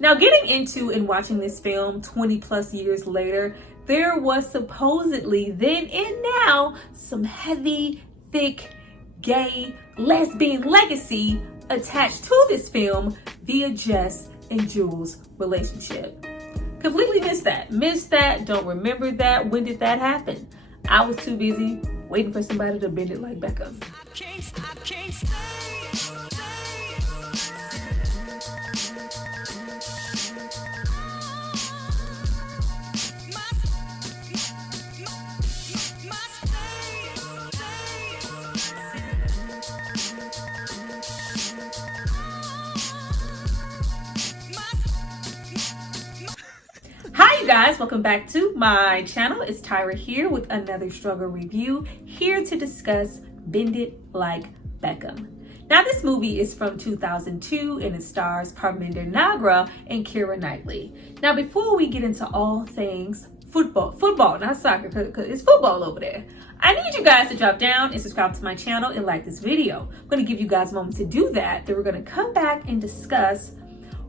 Now, getting into and watching this film 20 plus years later, there was supposedly then and now some heavy, thick, gay, lesbian legacy attached to this film via Jess and Jules' relationship. Completely missed that, don't remember that. When did that happen? I was too busy waiting for somebody to bend it like Beckham. I can't stay. Hi you guys, welcome back to my channel. It's Tyra here with another struggle review, here to discuss Bend It Like Beckham. Now this movie is from 2002 and it stars Parminder Nagra and Keira Knightley. Now before we get into all things football, not soccer, because it's football over there, I need you guys to drop down and subscribe to my channel and like this video. I'm going to give you guys a moment to do that. Then we're going to come back and discuss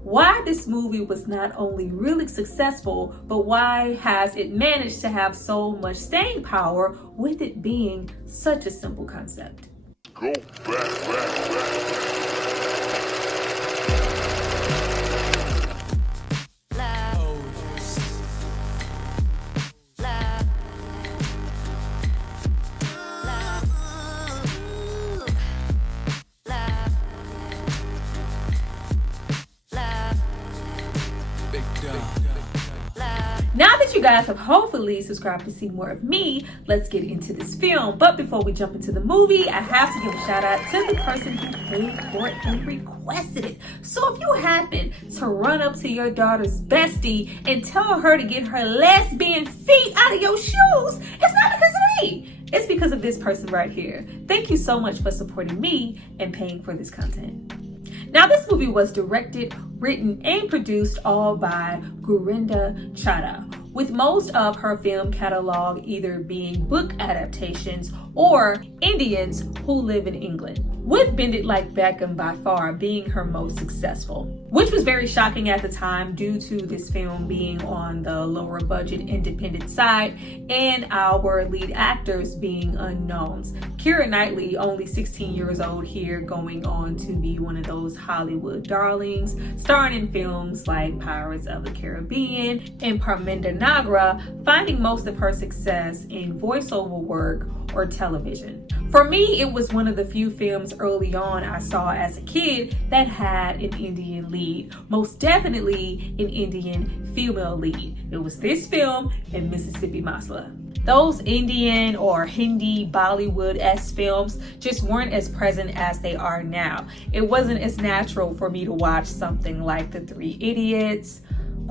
why this movie was not only really successful, but why has it managed to have so much staying power with it being such a simple concept. Go back. Now that you guys have hopefully subscribed to see more of me, let's get into this film. But before we jump into the movie, I have to give a shout out to the person who paid for it and requested it. So if you happen to run up to your daughter's bestie and tell her to get her lesbian feet out of your shoes, it's not because of me. It's because of this person right here. Thank you so much for supporting me and paying for this content. Now, this movie was directed, written, and produced all by Gurinder Chadha, with most of her film catalog either being book adaptations or Indians who live in England, with Bend It Like Beckham by far being her most successful, which was very shocking at the time due to this film being on the lower budget independent side and our lead actors being unknowns. Keira Knightley, only 16 years old here, going on to be one of those Hollywood darlings, starring in films like Pirates of the Caribbean, and Parminder Nagra finding most of her success in voiceover work or television. For me, it was one of the few films early on I saw as a kid that had an Indian lead, most definitely an Indian female lead. It was this film and Mississippi Masala. Those Indian or Hindi Bollywood-esque films just weren't as present as they are now. It wasn't as natural for me to watch something like The Three Idiots,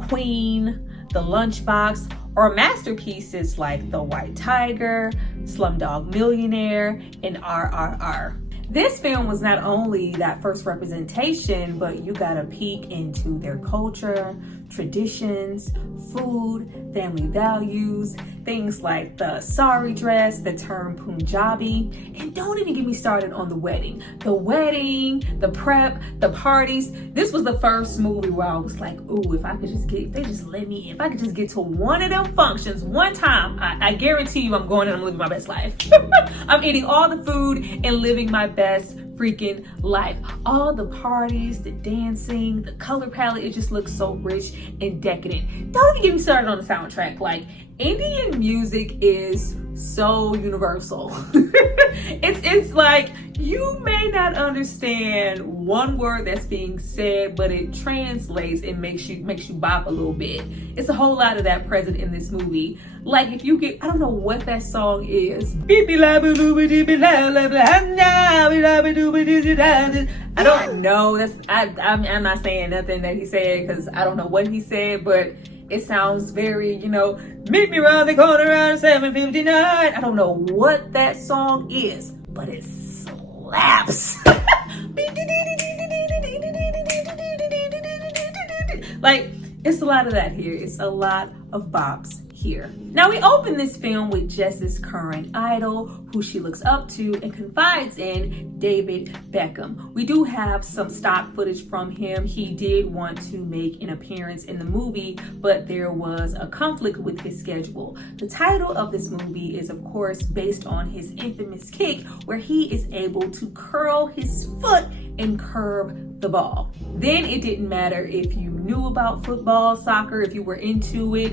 Queen, The Lunchbox, or masterpieces like The White Tiger, Slumdog Millionaire, and RRR. This film was not only that first representation, but you got a peek into their culture, traditions, food, family values, things like the sari dress, the term Punjabi, and don't even get me started on the wedding. The prep, the parties. This was the first movie where I was like, ooh, if I could just get to one of them functions one time, I guarantee you I'm going and I'm living my best life. I'm eating all the food and living my best freaking life. All the parties, the dancing, the color palette, it just looks so rich and decadent. Don't even get me started on the soundtrack. Like, Indian music is so universal. it's like you may not understand one word that's being said, but it translates and makes you bop a little bit. It's a whole lot of that present in this movie. Like, if you get, I don't know what that song is. I don't know. I'm not saying nothing that he said because I don't know what he said, but it sounds very, meet me around the corner around 7:59. I don't know what that song is, but it slaps. Like, it's a lot of that here. It's a lot of bops here. Now we open this film with Jess's current idol, who she looks up to and confides in, David Beckham. We do have some stock footage from him. He did want to make an appearance in the movie, but there was a conflict with his schedule. The title of this movie is, of course, based on his infamous kick, where he is able to curl his foot and curb the ball. Then it didn't matter if you knew about football, soccer, if you were into it.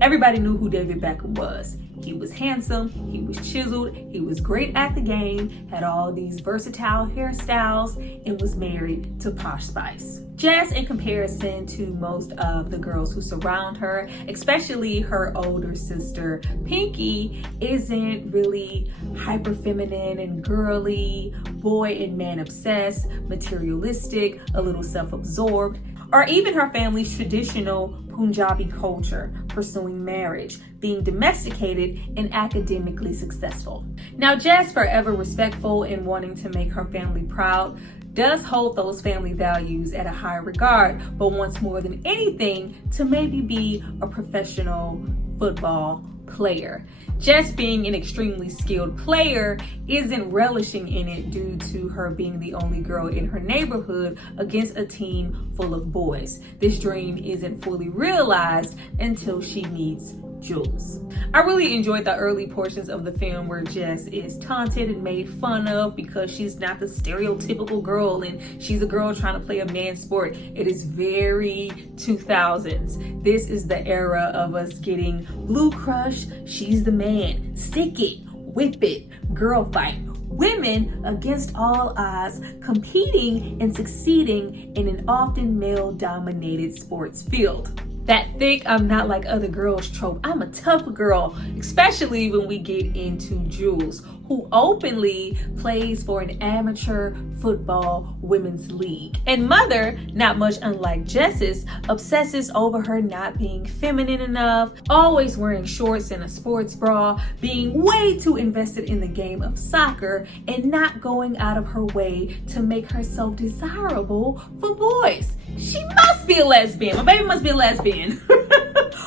Everybody knew who David Beckham was. He was handsome, he was chiseled, he was great at the game, had all these versatile hairstyles, and was married to Posh Spice. Jess, in comparison to most of the girls who surround her, especially her older sister Pinky, isn't really hyper feminine and girly, boy and man obsessed, materialistic, a little self-absorbed, or even her family's traditional Punjabi culture, pursuing marriage, being domesticated, and academically successful. Now, Jess, forever respectful and wanting to make her family proud, does hold those family values at a high regard, but wants more than anything to maybe be a professional football player. Jess, being an extremely skilled player, isn't relishing in it due to her being the only girl in her neighborhood against a team full of boys. This dream isn't fully realized until she meets Jules. I really enjoyed the early portions of the film where Jess is taunted and made fun of because she's not the stereotypical girl and she's a girl trying to play a man's sport. It is very 2000s. This is the era of us getting Blue Crush, she's the man, stick it, whip it, girl fight. Women against all odds, competing and succeeding in an often male-dominated sports field. That thick, I'm not like other girls trope, I'm a tough girl, especially when we get into Jules, who openly plays for an amateur football women's league. And Mother, not much unlike Jess's, obsesses over her not being feminine enough, always wearing shorts and a sports bra, being way too invested in the game of soccer, and not going out of her way to make herself desirable for boys. She must be a lesbian. My baby must be a lesbian.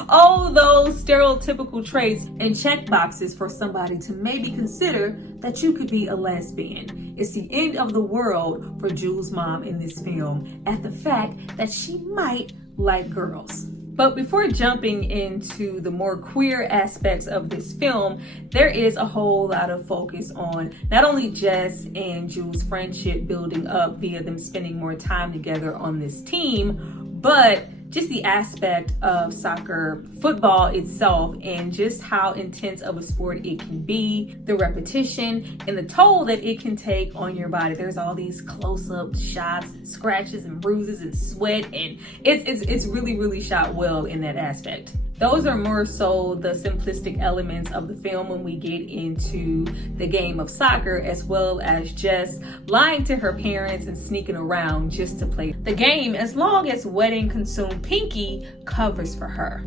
All those stereotypical traits and check boxes for somebody to maybe consider that you could be a lesbian. It's the end of the world for Jules' mom in this film at the fact that she might like girls. But before jumping into the more queer aspects of this film, there is a whole lot of focus on not only Jess and Jules' friendship building up via them spending more time together on this team, but just the aspect of soccer, football itself, and just how intense of a sport it can be, the repetition, and the toll that it can take on your body. There's all these close-up shots, and scratches, and bruises, and sweat, and it's really, really shot well in that aspect. Those are more so the simplistic elements of the film when we get into the game of soccer, as well as Jess lying to her parents and sneaking around just to play the game, as long as wedding consumed Pinky covers for her.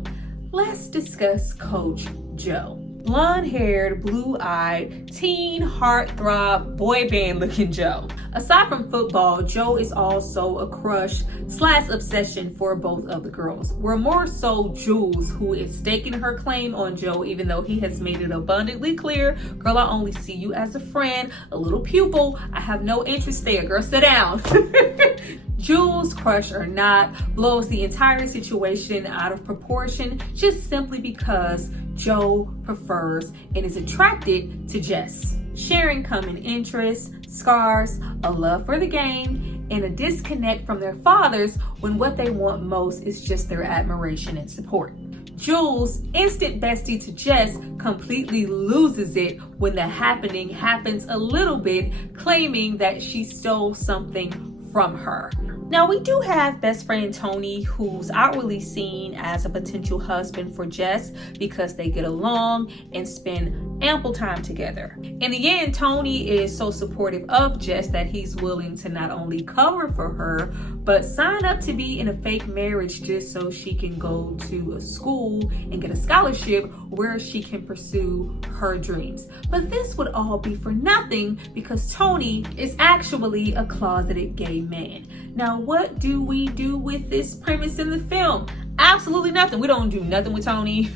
Let's discuss Coach Joe. Blonde-haired, blue-eyed, teen heartthrob, boy band-looking Joe. Aside from football, Joe is also a crush/obsession for both of the girls. We're more so Jules, who is staking her claim on Joe, even though he has made it abundantly clear, girl, I only see you as a friend, a little pupil. I have no interest there. Girl, sit down. Jules, crush or not, blows the entire situation out of proportion just simply because Joe prefers and is attracted to Jess. Sharing common interests, scars, a love for the game, and a disconnect from their fathers when what they want most is just their admiration and support. Jules, instant bestie to Jess, completely loses it when the happening happens a little bit, claiming that she stole something from her. Now, we do have best friend Tony, who's outwardly seen as a potential husband for Jess because they get along and spend ample time together. In the end, Tony is so supportive of Jess that he's willing to not only cover for her, but sign up to be in a fake marriage just so she can go to a school and get a scholarship where she can pursue her dreams. But this would all be for nothing because Tony is actually a closeted gay man. Now, what do we do with this premise in the film? I absolutely nothing. We don't do nothing with Tony.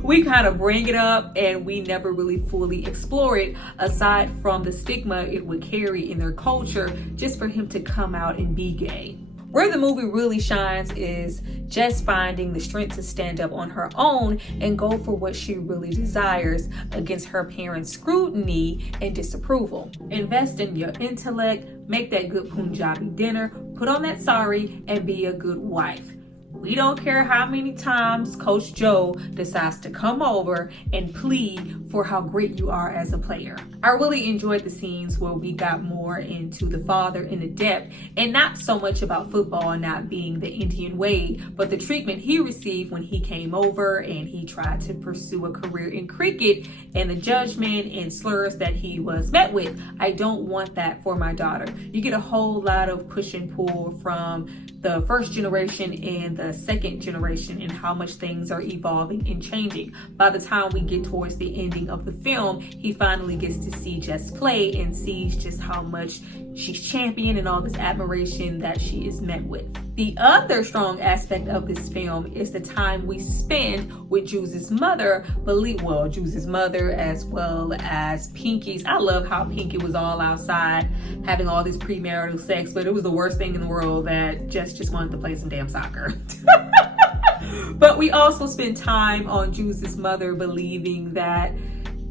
We kind of bring it up and we never really fully explore it, aside from the stigma it would carry in their culture just for him to come out and be gay. Where the movie really shines is Jess finding the strength to stand up on her own and go for what she really desires against her parents' scrutiny and disapproval. Invest in your intellect, make that good Punjabi dinner, put on that sari, and be a good wife. We don't care how many times Coach Joe decides to come over and plead for how great you are as a player. I really enjoyed the scenes where we got more into the father in the depth, and not so much about football not being the Indian way, but the treatment he received when he came over and he tried to pursue a career in cricket, and the judgment and slurs that he was met with. I don't want that for my daughter. You get a whole lot of push and pull from the first generation and the second generation and how much things are evolving and changing. By the time we get towards the ending of the film, he finally gets to see Jess play and sees just how much she's championed and all this admiration that she is met with. The other strong aspect of this film is the time we spend with Jules' mother, Jules' mother as well as Pinky's. I love how Pinky was all outside having all this premarital sex, but it was the worst thing in the world that Jess just wanted to play some damn soccer. But we also spend time on Jules' mother believing that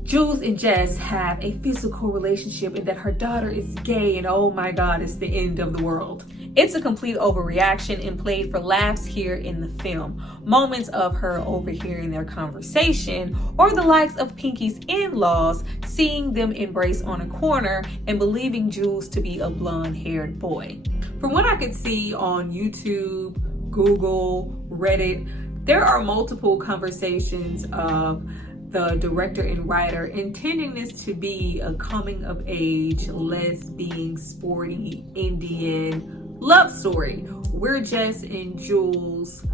Jules and Jess have a physical relationship and that her daughter is gay, and oh my God, it's the end of the world. It's a complete overreaction and played for laughs here in the film. Moments of her overhearing their conversation, or the likes of Pinky's in-laws seeing them embrace on a corner and believing Jules to be a blonde-haired boy. From what I could see on YouTube, Google, Reddit, there are multiple conversations of the director and writer intending this to be a coming-of-age, lesbian, sporty, Indian love story where Jess and Jules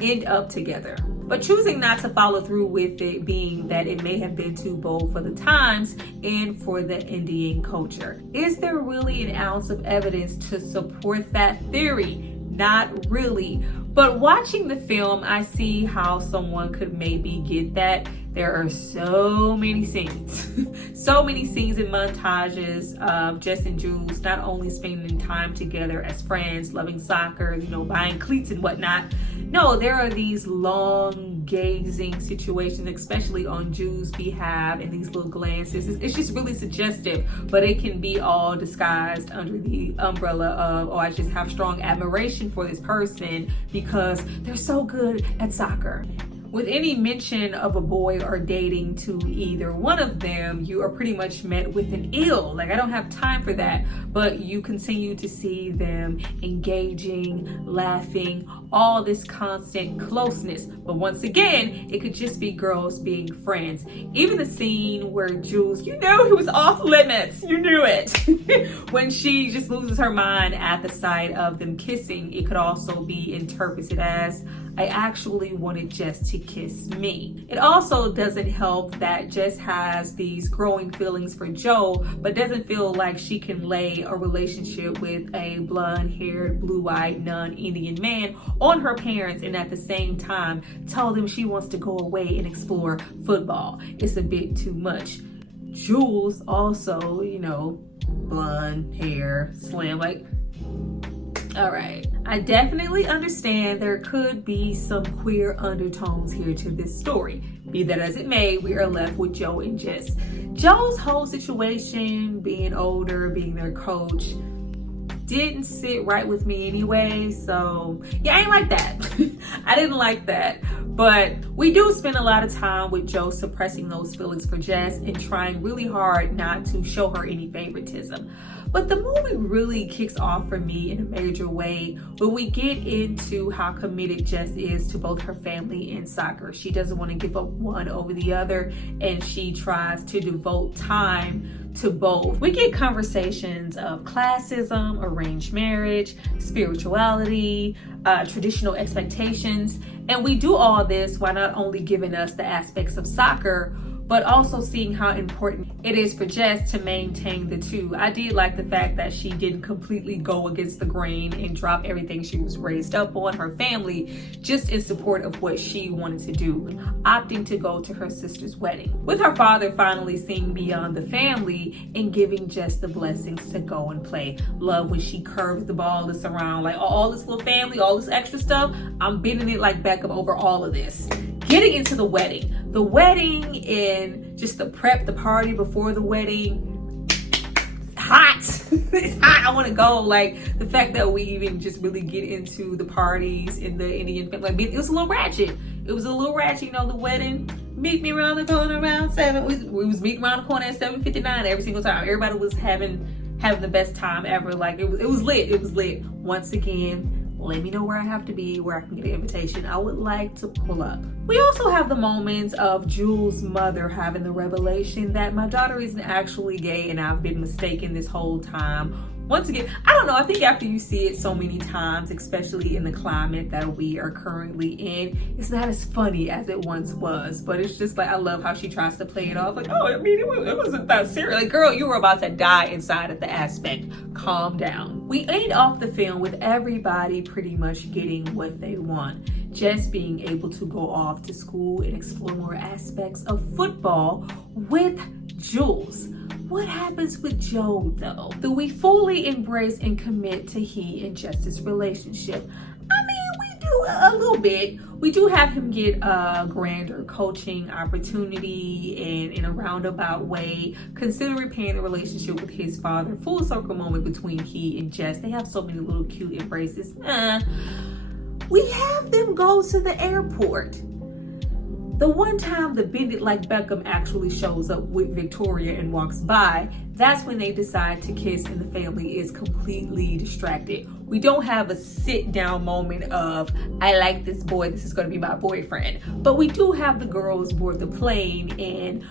end up together, but choosing not to follow through with it, being that it may have been too bold for the times and for the Indian culture. Is there really an ounce of evidence to support that theory? Not really. But watching the film, I see how someone could maybe get that. There are so many scenes, so many scenes and montages of Jess and Jules not only spending time together as friends, loving soccer, buying cleats and whatnot. No, there are these long gazing situations, especially on Jules' behalf, and these little glances. It's just really suggestive, but it can be all disguised under the umbrella of, I just have strong admiration for this person because they're so good at soccer. With any mention of a boy or dating to either one of them, you are pretty much met with an ill. I don't have time for that. But you continue to see them engaging, laughing, all this constant closeness. But once again, it could just be girls being friends. Even the scene where Jules, he was off limits. You knew it. When she just loses her mind at the sight of them kissing, it could also be interpreted as, I actually wanted Jess to kiss me. It also doesn't help that Jess has these growing feelings for Joe, but doesn't feel like she can lay a relationship with a blonde-haired, blue-eyed, non-Indian man on her parents and at the same time tell them she wants to go away and explore football. It's a bit too much. Jules also, blonde hair, slim, all right. I definitely understand there could be some queer undertones here to this story. Be that as it may, we are left with Joe and Jess. Joe's whole situation, being older, being their coach, didn't sit right with me anyway. So yeah, I ain't like that. I didn't like that. But we do spend a lot of time with Joe suppressing those feelings for Jess and trying really hard not to show her any favoritism. But the movie really kicks off for me in a major way when we get into how committed Jess is to both her family and soccer. She doesn't want to give up one over the other, and she tries to devote time to both. We get conversations of classism, arranged marriage, spirituality, traditional expectations, and we do all this while not only giving us the aspects of soccer, but also seeing how important it is for Jess to maintain the two. I did like the fact that she didn't completely go against the grain and drop everything she was raised up on, her family, just in support of what she wanted to do, opting to go to her sister's wedding. With her father finally seeing beyond the family and giving Jess the blessings to go and play. Love when she curves the ball this around, like all this little family, all this extra stuff. I'm bending it like Beckham over all of this. Getting into the wedding and just the prep, the party before the wedding. It's hot. It's hot. I want to go. Like the fact that we even just really get into the parties in the Indian family. Like, it was a little ratchet. It was a little ratchet, you know, the wedding. Meet me around the corner around 7. We was meeting around the corner at 7:59 every single time. Everybody was having the best time ever. Like it was lit. It was lit. Once again, let me know where I have to be, where I can get an invitation. I would like to pull up. We also have the moments of Jules' mother having the revelation that my daughter isn't actually gay and I've been mistaken this whole time. Once again, I don't know, I think after you see it so many times, especially in the climate that we are currently in, it's not as funny as it once was. But it's just like, I love how she tries to play it off like, oh, I mean, it wasn't that serious. Like, girl, you were about to die inside of the aspect. Calm down. We end off the film with everybody pretty much getting what they want. Jess being able to go off to school and explore more aspects of football with Jules. What happens with Joe though? Do we fully embrace and commit to he and Jess's relationship? I mean, we do a little bit. We do have him get a grander coaching opportunity and in a roundabout way, consider repairing the relationship with his father. Full circle moment between he and Jess. They have so many little cute embraces. We have them go to the airport. The one time the Bend It Like Beckham actually shows up with Victoria and walks by, that's when they decide to kiss and the family is completely distracted. We don't have a sit down moment of, I like this boy, this is gonna be my boyfriend. But we do have the girls board the plane and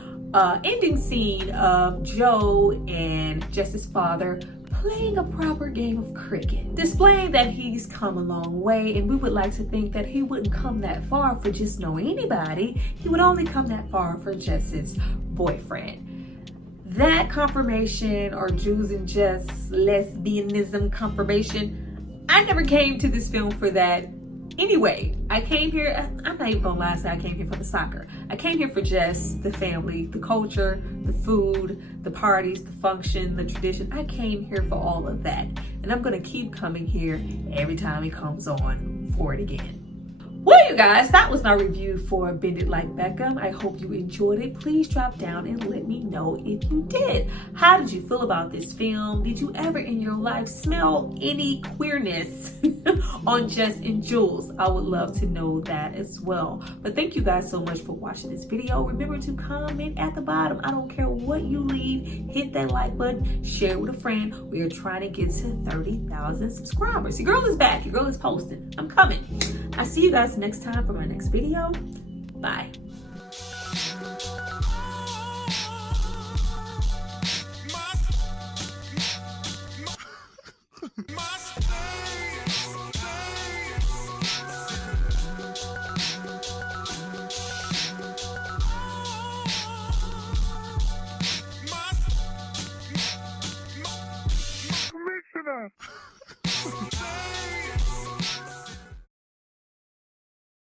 ending scene of Joe and Jess's father playing a proper game of cricket, displaying that he's come a long way, and we would like to think that he wouldn't come that far for just knowing anybody. He would only come that far for Jess's boyfriend. That confirmation, or Jules and Jess lesbianism confirmation, I never came to this film for that. Anyway, I came here, I'm not even gonna lie, I came here for the soccer. I came here for Jess, the family, the culture, the food, the parties, the function, the tradition. I came here for all of that. And I'm gonna keep coming here every time it comes on for it again. Well, you guys, that was my review for Bend It Like Beckham. I hope you enjoyed it. Please drop down and let me know if you did. How did you feel about this film? Did you ever in your life smell any queerness on Jess and Jules? I would love to know that as well. But thank you guys so much for watching this video. Remember to comment at the bottom. I don't care what you leave. Hit that like button. Share it with a friend. We are trying to get to 30,000 subscribers. Your girl is back. Your girl is posting. I'm coming. I'll see you guys next time for my next video. Bye.